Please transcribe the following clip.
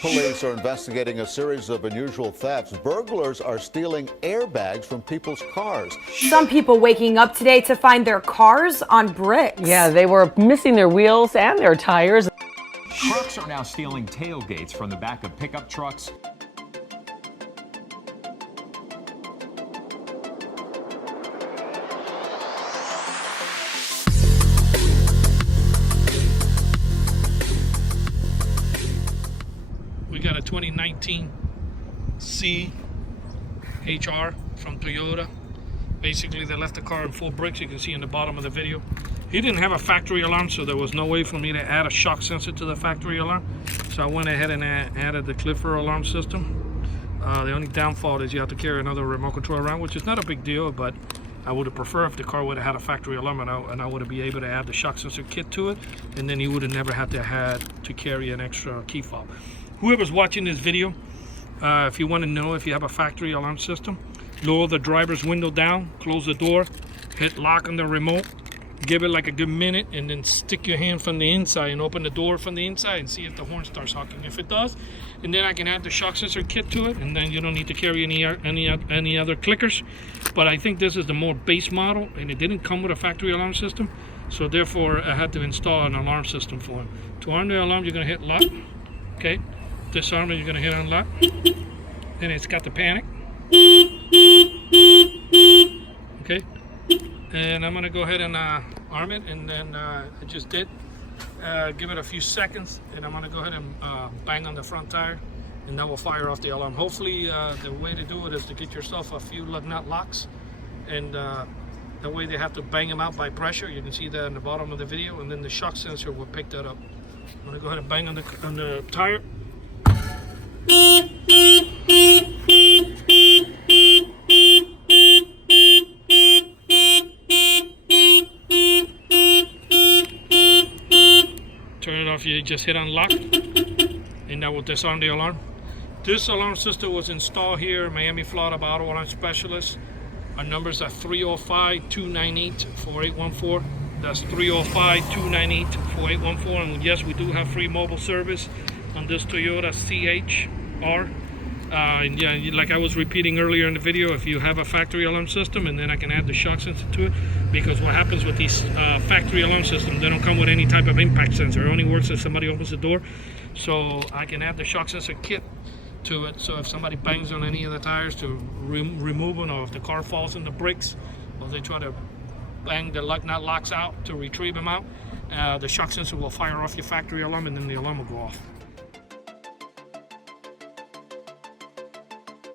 Police are investigating a series of unusual thefts. Burglars are stealing airbags from people's cars. Some people waking up today to find their cars on bricks. Yeah, they were missing their wheels and their tires. Trucks are now stealing tailgates from the back of pickup trucks. We got a 2019 CHR from Toyota. Basically, they left the car in full bricks. You can see in the bottom of the video. He didn't have a factory alarm, so there was no way for me to add a shock sensor to the factory alarm. So I went ahead and added the Clipper alarm system. The only downfall is you have to carry another remote control around, which is not a big deal, but I would have preferred if the car would have had a factory alarm and I would have been able to add the shock sensor kit to it, and then you would have never had to carry an extra key fob. Whoever's watching this video, if you want to know if you have a factory alarm system, lower the driver's window down, close the door, hit lock on the remote, give it like a good minute, and then stick your hand from the inside and open the door from the inside and see if the horn starts honking. If it does, and then I can add the shock sensor kit to it, and then you don't need to carry any other clickers. But I think this is the more base model, and it didn't come with a factory alarm system, so therefore I had to install an alarm system for it. To arm the alarm, you're going to hit lock. Okay, disarm it, you're going to hit unlock. Then it's got the panic. Okay, and I'm going to go ahead and arm it, and then I just did. Give it a few seconds, and I'm going to go ahead and bang on the front tire, and that will fire off the alarm. Hopefully the way to do it is to get yourself a few lug nut locks, and the way they have to bang them out by pressure. You can see that in the bottom of the video, and then the shock sensor will pick that up. I'm going to go ahead and bang on the tire. Turn it off, you just hit unlock, and that will disarm the alarm. This alarm system was installed here, Miami, Florida, by Auto Alarm Specialists. Our numbers are 305-298-4814. That's 305-298-4814. And yes, we do have free mobile service on this Toyota CHR. And yeah, like I was repeating earlier in the video, if you have a factory alarm system, and then I can add the shock sensor to it, because what happens with these factory alarm systems, they don't come with any type of impact sensor. It only works if somebody opens the door. So I can add the shock sensor kit to it, so if somebody bangs on any of the tires to remove them, or if the car falls in the brakes, or they try to bang the lug nut locks out to retrieve them out, the shock sensor will fire off your factory alarm, and then the alarm will go off.